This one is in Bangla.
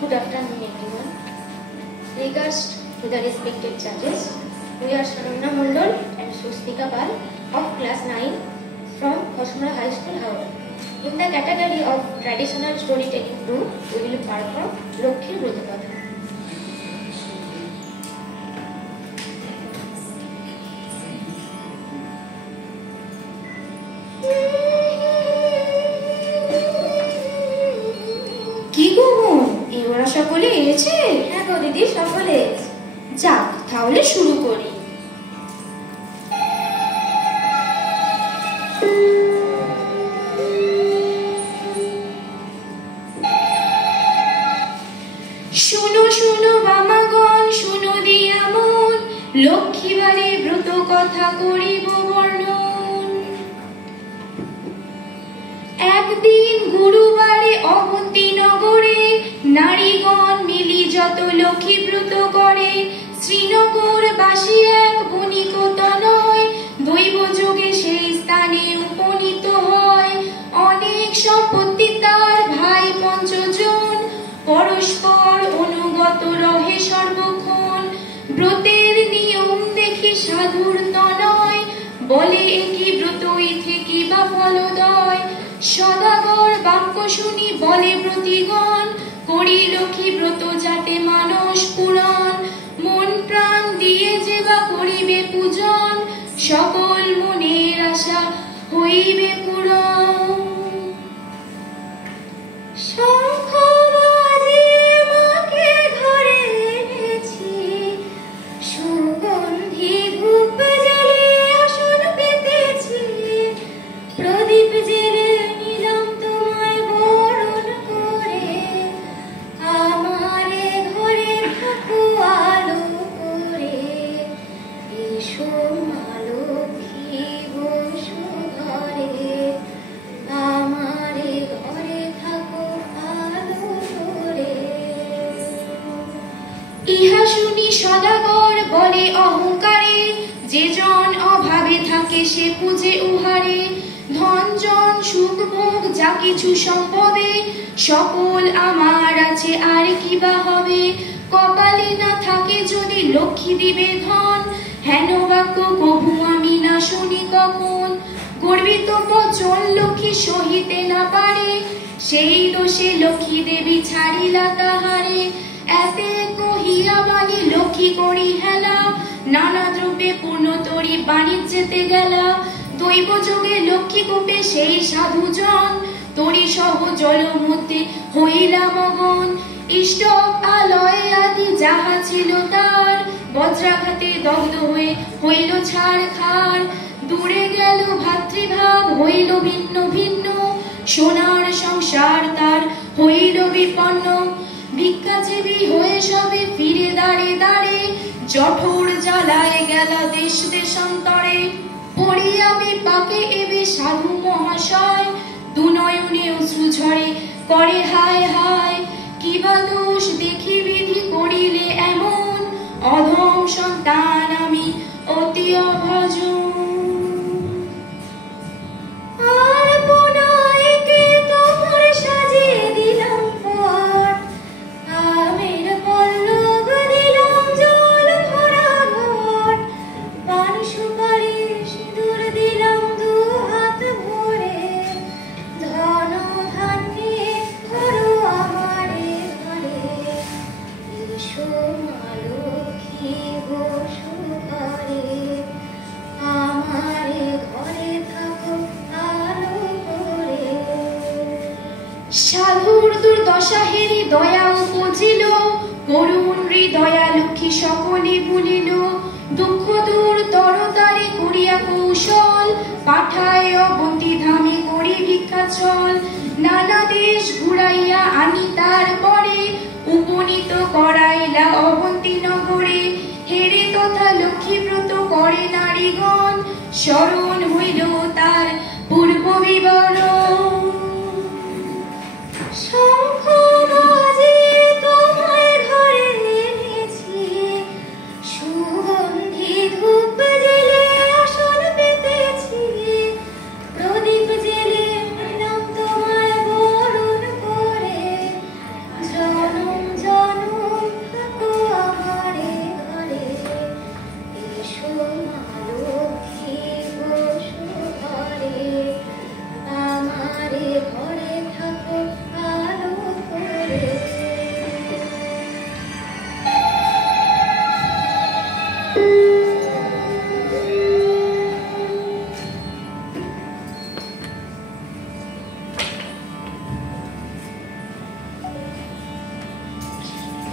Good afternoon, everyone. Regards to the respected judges, we are Sharanya Mondol and Swastika Pal of class 9 from Khosmara High School, Howrah. In the category of traditional storytelling group, we will perform Lokkhir Brotokatha. সকলে এসেছে? হ্যাঁ গো দিদি, সকলে। যাক, তাহলে শুরু করি। শোনো শোনো বামাগণ, শোনো দিয়া মন, লক্ষ্মীবারে ব্রত কথা করিব বর্ণন। একদিন গুরুবারে অবন্তী নগরে নারীগণ মিলি যত লক্ষ্মী ব্রত করে। শ্রীনগর বাসী এক বণিক তনয় দৈব যোগে সেই স্থানে উপনীত হয়। অনেক সম্পত্তি তার ভাই পঞ্চজন, পরস্পর অনুগত রহে সর্বক্ষণ। ব্রতের নিয়ম দেখি সাধুর তনয়, বলে একই ব্রত ইথে কি বা ফলদয়। সদাগর বাক্য শুনি বলে ব্রতিগণ, করি লক্ষ্মী ব্রত যাতে মানস পূরণ। মন প্রাণ দিয়ে যে বা করিবে পূজন, সকল মনের আশা হইবে পূরণ। শঙ্খ বাজিয়ে মাকে ঘরে এনেছি, সুগন্ধি ধূপ জ্বালিয়ে আসন পেতেছি। প্রদীপ জেলে নিলাম তোমায় বরণ করে, আমারে ঘরে থাকো আলো করে। এসো মা লক্ষ্মী বসো ঘরে, আমারে ঘরে থাকো আলো করে। ইহা শুনি সদাগর বলে অহংকারে, যে জন অভাবে থাকে সে পূজে উহারে। ধন জন সুখ ভোগ যা কিছু সম্ভবে, সকল আমার আছে আর কি বা হবে। কপালে না থাকে যদি লক্ষ্মী দিবে ধন, হেন বাক্য কভু আমি না শুনি কখন। গর্বিত বচন লক্ষ্মী সহিতে না পারে, সেই দোষে লক্ষ্মী দেবী ছাড়িলা তাহারে। এতে কহিয়া বাণী লক্ষ্মী করি হেলা, নানা দ্রব্যে পূর্ণ তরি বাণিজ্যেতে গেলা। দৈব যোগে লক্ষ্মী কোপে সেই সাধুজন, তরি সহ জল মধ্যে হইলা মগন। ইষ্ট আলয় আদি যাহা ছিল তার, বজ্রাঘাতে দগ্ধ হয়ে হইল ছাড়খাড়। দূরে গেল ভাতৃভাব হইল ভিন্ন ভিন্ন, সোনার সংসার তার হইল বিপন্ন। ভিক্ষাজীবী হয়ে সবে ফিরে দাঁড়ে দাঁড়ে, জঠোর জ্বালায় গেল দেশ দেশান্তরে। পড়িয়া বিপাকে এবে সাধু মহাশয়, দুনয়নে অশ্রু ঝরে করে হায় হায়। কিবা দোষ দেখি বিধি করিলে এমন, অধম সন্তান আমি অতি অভাজন। আলপনায়কে তোমার সাজিয়ে দিলাম পট, আমের পল্লব দিলাম জল ভরা ঘট। পান সুপারি সিঁদুর দিলাম দু হাত ভরে, ধন ধান্যে ধরো আমারে ঘরে। এসো মা লক্ষ্মী বসো ঘরে, আমারে ঘরে থাকো আলো করে। সাধুর দুর্দশা হেরি দয়া উপজিল, করুণ হৃদয়া লক্ষ্মী সকলে ভুলিল। দুঃখ দূর তরতারে করিয়া কৌশল, পাঠায় অবন্তী ধামে করি ভিক্ষা চল। নানা দেশ ঘুরাইয়া আনি তারপরে, উপনীত করাইলা অবন্তী নগরে। হেরে তথা লক্ষ্মী ব্রত করে নারীগণ, স্মরণ হইল তার পূর্ব বিবরণ।